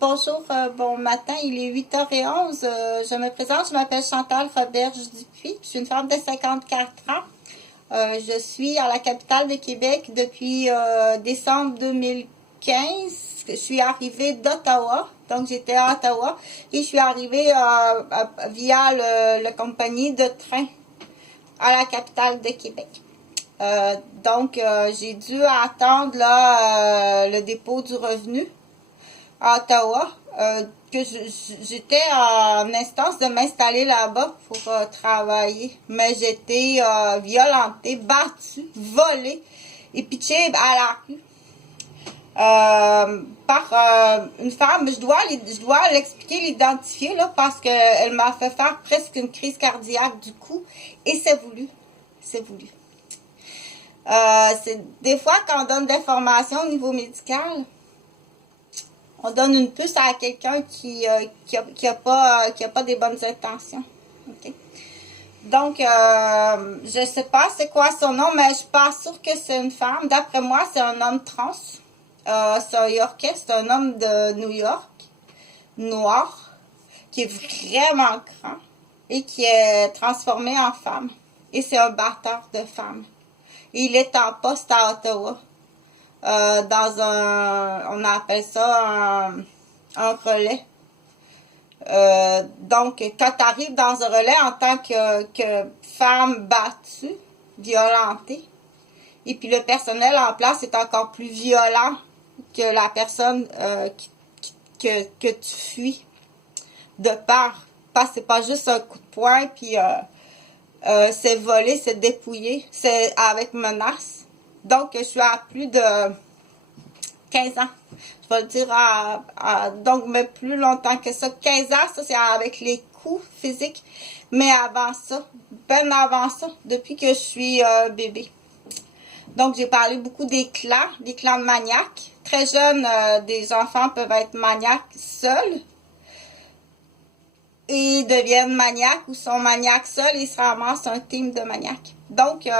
Bonjour, bon matin, il est 8h11. Je me présente, je m'appelle Chantal Roberge Dupuis. Je suis une femme de 54 ans. Je suis à la capitale de Québec depuis décembre 2015. Je suis arrivée d'Ottawa, donc j'étais à Ottawa et je suis arrivée via la compagnie de train à la capitale de Québec. J'ai dû attendre le dépôt du revenu à Ottawa, que j'étais en instance de m'installer là-bas pour travailler, mais j'étais violentée, battue, volée et pitchée à la rue par une femme. Je dois l'expliquer, l'identifier là, parce qu'elle m'a fait faire presque une crise cardiaque du coup, et c'est voulu, c'est voulu. Des fois, quand on donne des formations au niveau médical, on donne une puce à quelqu'un qui a pas des bonnes intentions. Okay? Donc, je sais pas c'est quoi son nom, mais je suis pas sûre que c'est une femme. D'après moi, c'est un homme trans. C'est un Yorkais, c'est un homme de New York, noir, qui est vraiment grand et qui est transformé en femme. Et c'est un batteur de femmes. Et il est en poste à Ottawa. Dans on appelle ça un relais. Donc, quand tu arrives dans un relais en tant que femme battue, violentée, et puis le personnel en place est encore plus violent que la personne que tu fuis de peur. Parce que c'est pas juste un coup de poing, puis c'est volé, c'est dépouillé, c'est avec menace. Donc, je suis à plus de 15 ans. Je vais le dire donc, mais plus longtemps que ça. 15 ans, ça, c'est avec les coups physiques. Mais avant ça, bien avant ça, depuis que je suis bébé. Donc, j'ai parlé beaucoup des clans de maniaques. Très jeunes, des enfants peuvent être maniaques seuls. Et deviennent maniaques ou sont maniaques seuls et se ramassent un team de maniaques. Donc,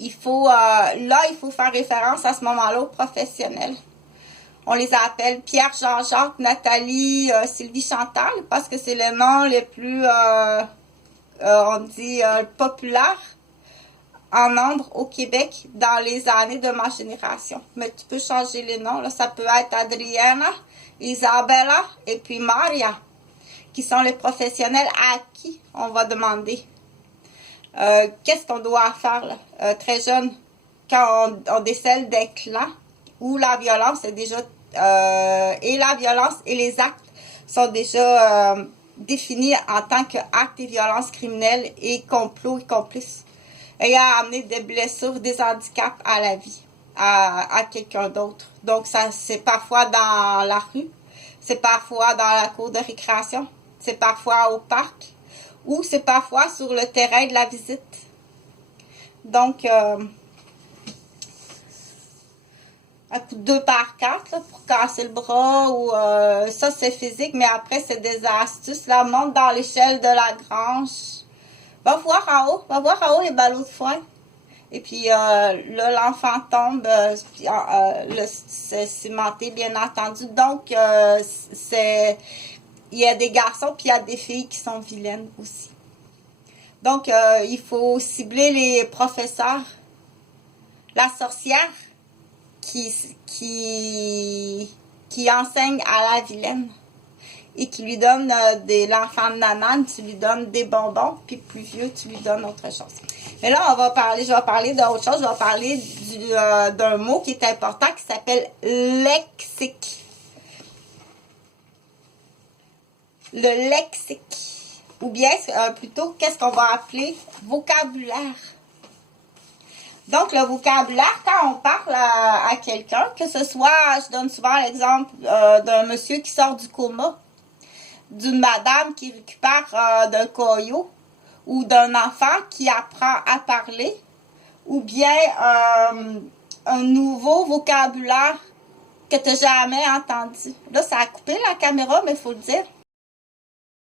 il faut faire référence à ce moment-là aux professionnels. On les appelle Pierre, Jean-Jacques, Nathalie, Sylvie, Chantal, parce que c'est les noms les plus, on dit, populaires en nombre au Québec dans les années de ma génération. Mais tu peux changer les noms, là. Ça peut être Adriana, Isabella et puis Maria, qui sont les professionnels à qui on va demander qu'est-ce qu'on doit faire là, très jeune, quand on décèle des clans où la violence est déjà et la violence et les actes sont déjà définis en tant qu'actes et violences criminelles et complots et complices ayant amené des blessures, des handicaps à la vie, à quelqu'un d'autre. Donc ça, c'est parfois dans la rue, c'est parfois dans la cour de récréation, c'est parfois au parc, ou c'est parfois sur le terrain de la visite. Donc, un coup de 2 par 4 là, pour casser le bras, ou ça c'est physique, mais après c'est des astuces. Là, monte dans l'échelle de la grange. Va voir en haut les ballots de foin. Et puis là, l'enfant tombe, c'est cimenté bien entendu. Donc, il y a des garçons puis il y a des filles qui sont vilaines aussi. Donc, il faut cibler les professeurs. La sorcière qui enseigne à la vilaine et qui lui donne l'enfant de nanane, tu lui donnes des bonbons, puis plus vieux, tu lui donnes autre chose. Mais là, je vais parler d'autre chose. Je vais parler d'un mot qui est important qui s'appelle lexique. Le lexique, ou bien plutôt, qu'est-ce qu'on va appeler vocabulaire. Donc, le vocabulaire, quand on parle à quelqu'un, que ce soit, je donne souvent l'exemple d'un monsieur qui sort du coma, d'une madame qui récupère d'un coyot, ou d'un enfant qui apprend à parler, ou bien un nouveau vocabulaire que tu n'as jamais entendu. Là, ça a coupé la caméra, mais il faut le dire.